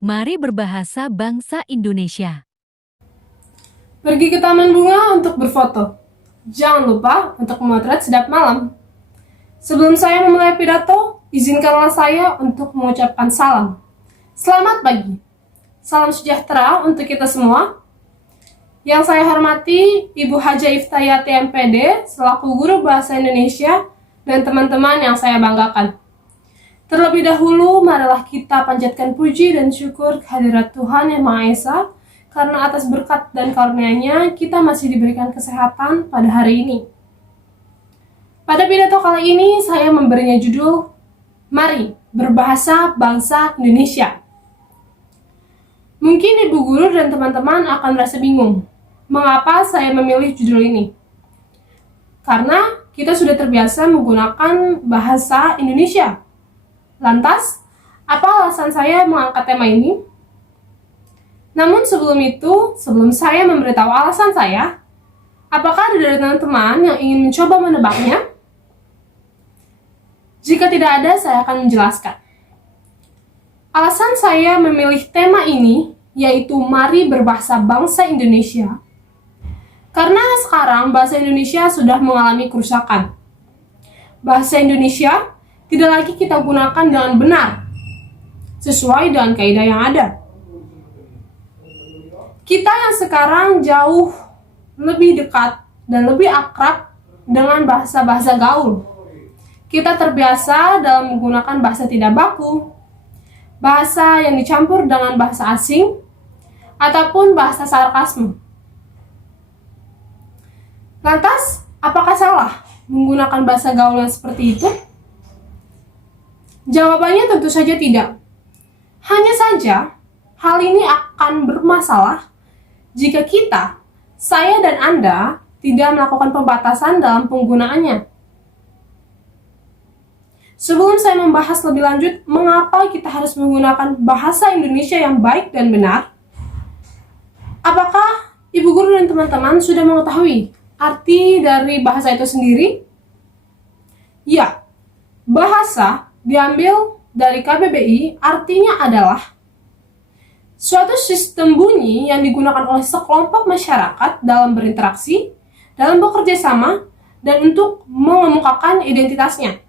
Mari berbahasa bangsa Indonesia. Pergi ke taman bunga untuk berfoto. Jangan lupa untuk memotret sedap malam. Sebelum saya memulai pidato, izinkanlah saya untuk mengucapkan salam. Selamat pagi. Salam sejahtera untuk kita semua. Yang saya hormati Ibu Haja Iftayati MPD selaku guru bahasa Indonesia dan teman-teman yang saya banggakan. Terlebih dahulu, marilah kita panjatkan puji dan syukur kehadirat Tuhan Yang Maha Esa, karena atas berkat dan karunia-Nya kita masih diberikan kesehatan pada hari ini. Pada pidato kali ini saya memberinya judul Mari Berbahasa Bangsa Indonesia. Mungkin ibu guru dan teman-teman akan merasa bingung, mengapa saya memilih judul ini? Karena kita sudah terbiasa menggunakan bahasa Indonesia. Lantas, apa alasan saya mengangkat tema ini? Namun sebelum saya memberitahu alasan saya, apakah ada dari teman-teman yang ingin mencoba menebaknya? Jika tidak ada, saya akan menjelaskan. Alasan saya memilih tema ini, yaitu Mari Berbahasa Bangsa Indonesia, karena sekarang bahasa Indonesia sudah mengalami kerusakan. Bahasa Indonesia tidak lagi kita gunakan dengan benar, sesuai dengan kaidah yang ada. Kita yang sekarang jauh lebih dekat dan lebih akrab dengan bahasa-bahasa gaul. Kita terbiasa dalam menggunakan bahasa tidak baku, bahasa yang dicampur dengan bahasa asing, ataupun bahasa sarkasme. Lantas, apakah salah menggunakan bahasa gaul yang seperti itu? Jawabannya tentu saja tidak. Hanya saja, hal ini akan bermasalah jika saya dan Anda, tidak melakukan pembatasan dalam penggunaannya. Sebelum saya membahas lebih lanjut mengapa kita harus menggunakan bahasa Indonesia yang baik dan benar, apakah ibu guru dan teman-teman sudah mengetahui arti dari bahasa itu sendiri? Ya, bahasa diambil dari KBBI, artinya adalah suatu sistem bunyi yang digunakan oleh sekelompok masyarakat dalam berinteraksi, dalam bekerja sama, dan untuk mengemukakan identitasnya.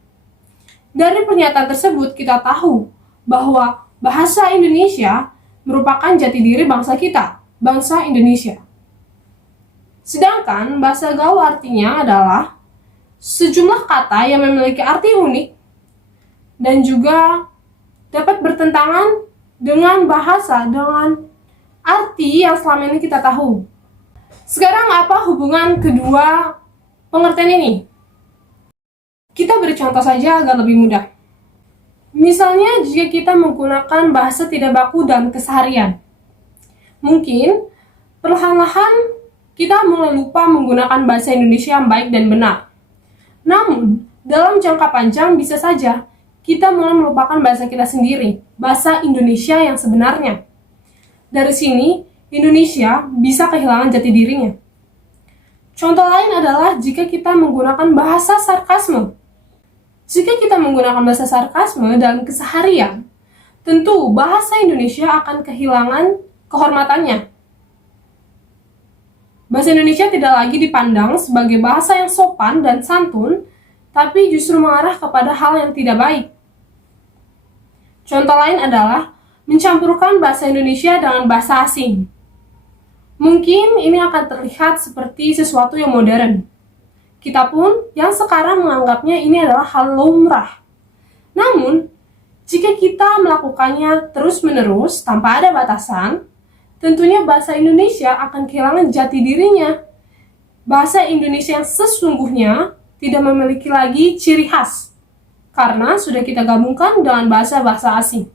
Dari pernyataan tersebut kita tahu bahwa bahasa Indonesia merupakan jati diri bangsa kita, bangsa Indonesia. Sedangkan bahasa gaul artinya adalah sejumlah kata yang memiliki arti unik dan juga dapat bertentangan dengan bahasa dengan arti yang selama ini kita tahu. Sekarang apa hubungan kedua pengertian ini? Kita beri contoh saja agar lebih mudah. Misalnya jika kita menggunakan bahasa tidak baku dalam keseharian, mungkin perlahan-lahan kita mulai lupa menggunakan bahasa Indonesia yang baik dan benar. Namun, dalam jangka panjang bisa saja kita mulai melupakan bahasa kita sendiri, bahasa Indonesia yang sebenarnya. Dari sini, Indonesia bisa kehilangan jati dirinya. Contoh lain adalah jika kita menggunakan bahasa sarkasme. Jika kita menggunakan bahasa sarkasme dalam keseharian, tentu bahasa Indonesia akan kehilangan kehormatannya. Bahasa Indonesia tidak lagi dipandang sebagai bahasa yang sopan dan santun, tapi justru mengarah kepada hal yang tidak baik. Contoh lain adalah mencampurkan bahasa Indonesia dengan bahasa asing. Mungkin ini akan terlihat seperti sesuatu yang modern. Kita pun yang sekarang menganggapnya ini adalah hal lumrah. Namun, jika kita melakukannya terus-menerus tanpa ada batasan, tentunya bahasa Indonesia akan kehilangan jati dirinya. Bahasa Indonesia yang sesungguhnya tidak memiliki lagi ciri khas, karena sudah kita gabungkan dengan bahasa-bahasa asing.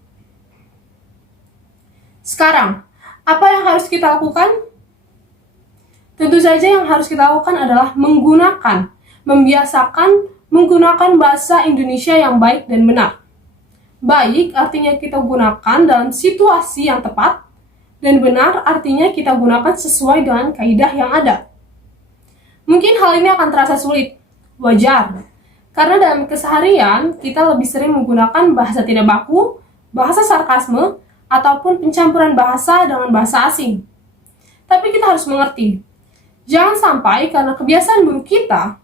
Sekarang, apa yang harus kita lakukan? Tentu saja yang harus kita lakukan adalah membiasakan menggunakan bahasa Indonesia yang baik dan benar. Baik artinya kita gunakan dalam situasi yang tepat, dan benar artinya kita gunakan sesuai dengan kaidah yang ada. Mungkin hal ini akan terasa sulit, wajar, karena dalam keseharian kita lebih sering menggunakan bahasa tidak baku, bahasa sarkasme, ataupun pencampuran bahasa dengan bahasa asing. Tapi kita harus mengerti, jangan sampai karena kebiasaan buruk kita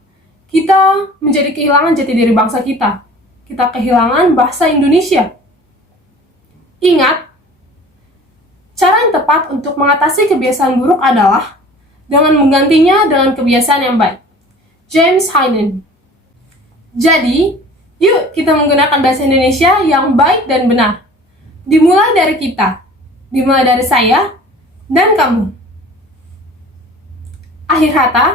menjadi kehilangan jati diri bangsa kita. Kita kehilangan bahasa Indonesia. Ingat, cara yang tepat untuk mengatasi kebiasaan buruk adalah dengan menggantinya dengan kebiasaan yang baik. James Heinen. Jadi, yuk kita menggunakan bahasa Indonesia yang baik dan benar. Dimulai dari kita, dimulai dari saya, dan kamu. Akhir kata,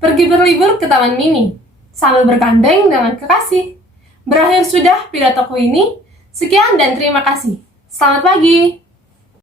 pergi berlibur ke Taman Mini, sambil bergandeng dengan kekasih. Berakhir sudah pidatoku ini. Sekian dan terima kasih. Selamat pagi.